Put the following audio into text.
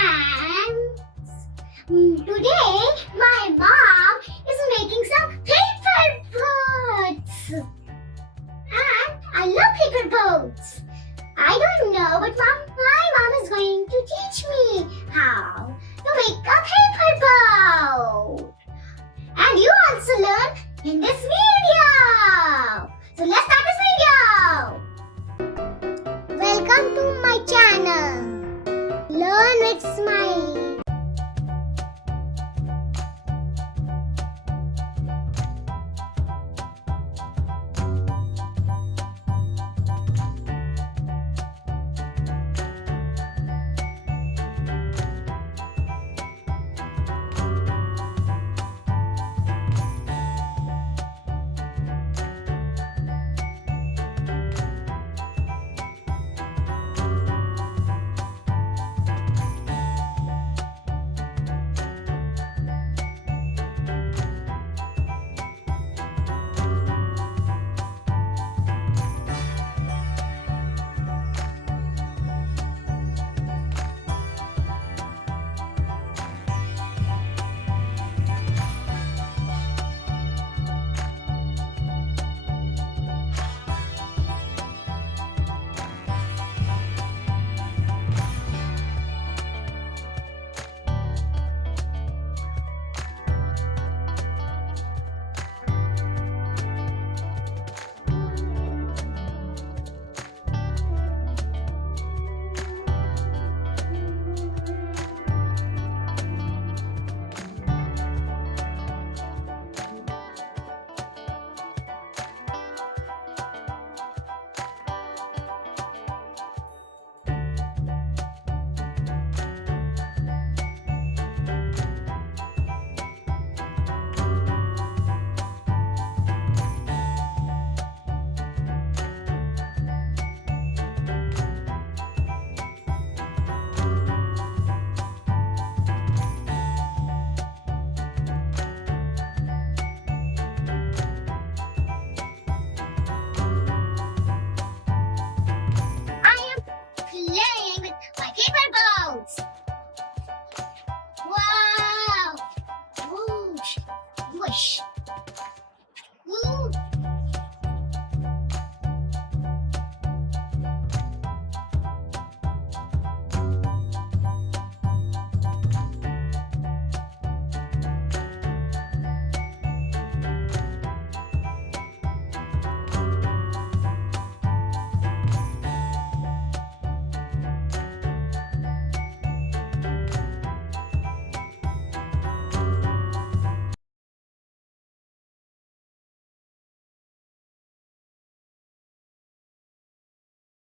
friends. Today my mom is making some paper boats. And I love paper boats. I don't know, but my mom is going to teach me how to make a paper boat. And you also learn in this video. So let's start this video. Welcome to my channel. Learn with Smiley.